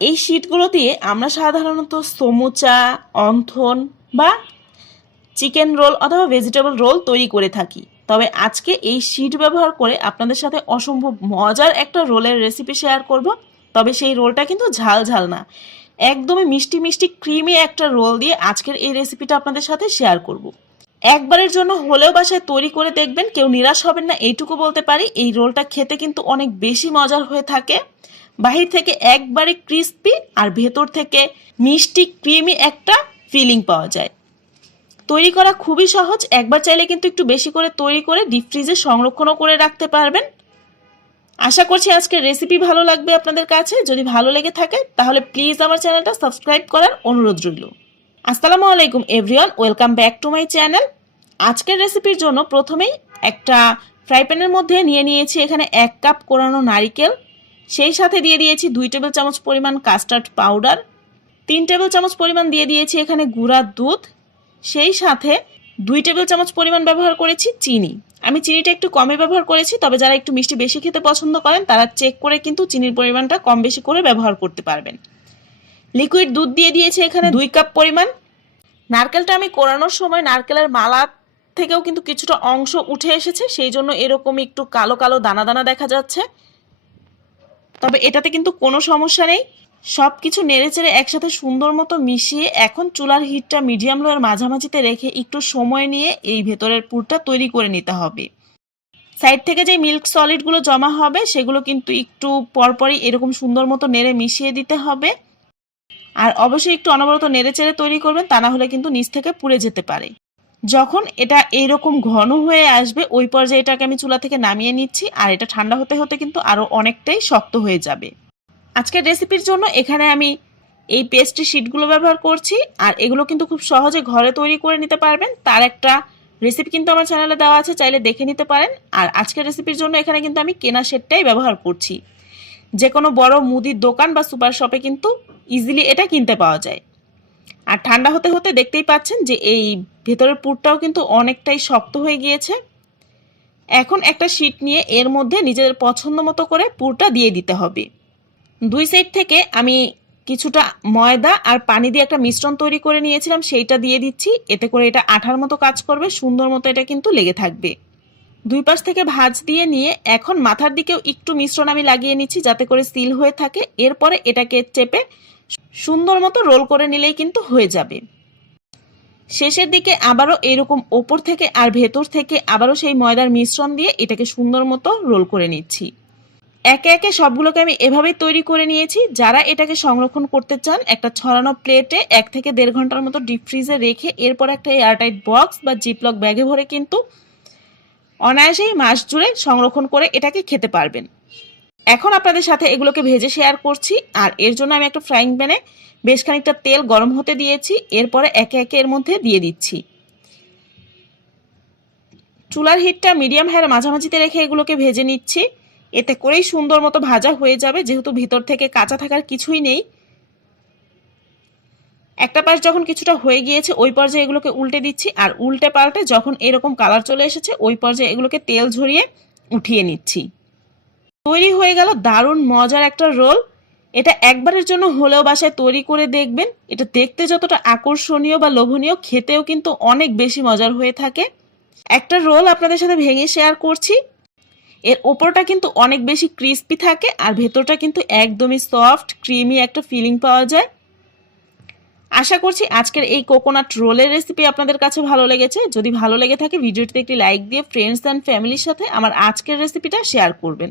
এই শিটগুলো দিয়ে আমরা সাধারণত সমুচা, অন্থন বা চিকেন রোল অথবা ভেজিটেবল রোল তৈরি করে থাকি। তবে আজকে এই শিট ব্যবহার করে আপনাদের সাথে অসম্ভব মজার একটা রোলের রেসিপি শেয়ার করব। তবে সেই রোলটা কিন্তু ঝাল ঝাল না। একদমই মিষ্টি মিষ্টি ক্রিমি একটা রোল দিয়ে আজকের এই রেসিপিটা আপনাদের সাথে শেয়ার করব। একবারের জন্য হলেও বাসায় তৈরি করে দেখবেন, কেউ নিরাশ হবেন না, এইটুকু বলতে পারি, এই রোলটা খেতে কিন্তু অনেক বেশি মজার হয়ে থাকে। বাহির থেকে একবারে ক্রিস্পি আর ভেতর থেকে মিষ্টি ক্রিমি একটা ফিলিং পাওয়া যায়। তৈরি করা খুবই সহজ, একবার চাইলে কিন্তু একটু বেশি করে তৈরি করে ডিপ ফ্রিজে সংরক্ষণও করে রাখতে পারবেন। আশা করছি আজকের রেসিপি ভালো লাগবে আপনাদের কাছে। যদি ভালো লেগে থাকে, তাহলে প্লিজ আমার চ্যানেলটা সাবস্ক্রাইব করার অনুরোধ রইল। আসসালামু আলাইকুম everyone welcome back to my channel আজকের রেসিপির জন্য প্রথমেই একটা ফ্রাই প্যানের মধ্যে নিয়ে নিয়েছি এখানে এক কাপ কোরানো নারিকেল। সেই সাথে দিয়ে দিয়েছি দুই টেবিল চামচ পরিমাণ কাস্টার্ড পাউডার তিন টেবিল চামচ পরিমাণ দিয়ে দিয়েছি এখানে গুঁড়া দুধ, সেই সাথে দুই টেবিল চামচ পরিমাণ ব্যবহার করেছি চিনি। আমি চিনিটা একটু কমে ব্যবহার করেছি, তবে যারা একটু মিষ্টি বেশি খেতে পছন্দ করেন, তারা চেক করে কিন্তু চিনির পরিমাণটা কম বেশি করে ব্যবহার করতে পারবেন। লিকুইড দুধ দিয়ে দিয়েছি এখানে দুই কাপ পরিমাণ। নারকেলটা আমি কোরানোর সময় নারকেলের মালা থেকেও কিন্তু কিছুটা অংশ উঠে এসেছে, সেই জন্য এরকম একটু কালো কালো দানা দানা দেখা যাচ্ছে। তবে এটাতে কিন্তু কোনো সমস্যা নেই। সব কিছু নেড়েচেড়ে একসাথে সুন্দর মতো মিশিয়ে এখন চুলার হিটটা মিডিয়াম লোয়ের মাঝামাঝিতে রেখে একটু সময় নিয়ে এই ভেতরের পুরটা তৈরি করে নিতে হবে। সাইড থেকে যে মিল্ক সলিডগুলো জমা হবে, সেগুলো কিন্তু একটু পরপরই এরকম সুন্দর মতো নেড়ে মিশিয়ে দিতে হবে। আর অবশ্যই একটু অনবরত নেড়ে চেড়ে তৈরি করবেন, তা না হলে কিন্তু নিচ থেকে পুড়ে যেতে পারে। যখন এটা এইরকম ঘন হয়ে আসবে, ওই পর্যায়ে এটাকে আমি চুলা থেকে নামিয়ে নিচ্ছি, আর এটা ঠান্ডা হতে হতে কিন্তু আরও অনেকটাই শক্ত হয়ে যাবে। আজকের রেসিপির জন্য এখানে আমি এই পেস্ট্রি শিটগুলো ব্যবহার করছি, আর এগুলো কিন্তু খুব সহজে ঘরে তৈরি করে নিতে পারবেন। তার একটা রেসিপি কিন্তু আমার চ্যানেলে দেওয়া আছে, চাইলে দেখে নিতে পারেন। আর আজকের রেসিপির জন্য এখানে কিন্তু আমি কেনা সেটটাই ব্যবহার করছি। যে কোনো বড় মুদির দোকান বা সুপার শপে কিন্তু ইজিলি এটা কিনতে পাওয়া যায়। আর ঠান্ডা হতে হতে দেখতেই পাচ্ছেন যে এই ভেতরের পুরটাও কিন্তু অনেকটাই শক্ত হয়ে গিয়েছে। এখন একটা শিট নিয়ে এর মধ্যে নিজেদের পছন্দ মতো করে পুরটা দিয়ে দিতে হবে। দুই সাইড থেকে আমি কিছুটা ময়দা আর পানি দিয়ে একটা মিশ্রণ তৈরি করে নিয়েছিলাম, সেইটা দিয়ে দিচ্ছি। এতে করে এটা আঠার মতো কাজ করবে, সুন্দর মতো এটা কিন্তু লেগে থাকবে। দুই পাশ থেকে ভাঁজ দিয়ে নিয়ে এখন মাথার দিকেও একটু মিশ্রণ আমি লাগিয়ে নিচ্ছি যাতে করে সিল হয়ে থাকে। এরপরে এটাকে চেপে সুন্দর মতো রোল করে নিলেই কিন্তু হয়ে যাবে। শেষের দিকে আবারও এরকম ওপর থেকে আর ভেতর থেকে আবারও সেই ময়দার মিশ্রণ দিয়ে এটাকে সুন্দর মতো রোল করে নিচ্ছি। একে একে সবগুলোকে আমি এভাবেই তৈরি করে নিয়েছি। যারা এটাকে সংরক্ষণ করতে চান, একটা ছড়ানো প্লেটে এক থেকে দেড় ঘণ্টার মতো ডিপ ফ্রিজে রেখে এরপর একটা এয়ারটাইট বক্স বা জিপলক ব্যাগে ভরে কিন্তু অনায়াসেই মাস জুড়ে সংরক্ষণ করে এটাকে খেতে পারবেন। এখন আপনাদের সাথে এগুলোকে ভেজে শেয়ার করছি, আর এর জন্য আমি একটা ফ্রাইং প্যানে বেশ খানিকটা তেল গরম হতে দিয়েছি, এরপরে একে একে এর মধ্যে দিয়ে দিচ্ছি। চুলার হিটটা মিডিয়াম হায়ার মাঝামাঝিতে রেখে এগুলোকে ভেজে নিচ্ছি। এতে করেই সুন্দর মতো ভাজা হয়ে যাবে, যেহেতু ভিতর থেকে কাঁচা থাকার কিছুই নেই। একটা পাশ যখন কিছুটা হয়ে গিয়েছে, ওই পর্যায়ে এগুলোকে উল্টে দিচ্ছি, আর উল্টে পাল্টে যখন এরকম কালার চলে এসেছে, ওই পর্যায়ে এগুলোকে তেল ঝরিয়ে উঠিয়ে নিচ্ছি। তৈরি হয়ে গেল দারুণ মজার একটা রোল। এটা একবারের জন্য হলেও বাসায় তৈরি করে দেখবেন। এটা দেখতে যতটা আকর্ষণীয় বা লোভনীয়, খেতেও কিন্তু অনেক বেশি মজার হয়ে থাকে। একটা রোল আপনাদের সাথে ভেঙে শেয়ার করছি। এর ওপরটা কিন্তু অনেক বেশি ক্রিস্পি থাকে আর ভেতরটা কিন্তু একদমই সফট, ক্রিমি একটা ফিলিং পাওয়া যায়। আশা করছি আজকের এই কোকোনাট রোলের রেসিপি আপনাদের কাছে ভালো লেগেছে। যদি ভালো লেগে থাকে, ভিডিওটিতে একটি লাইক দিয়ে ফ্রেন্ডস অ্যান্ড ফ্যামিলির সাথে আমার আজকের রেসিপিটা শেয়ার করবেন।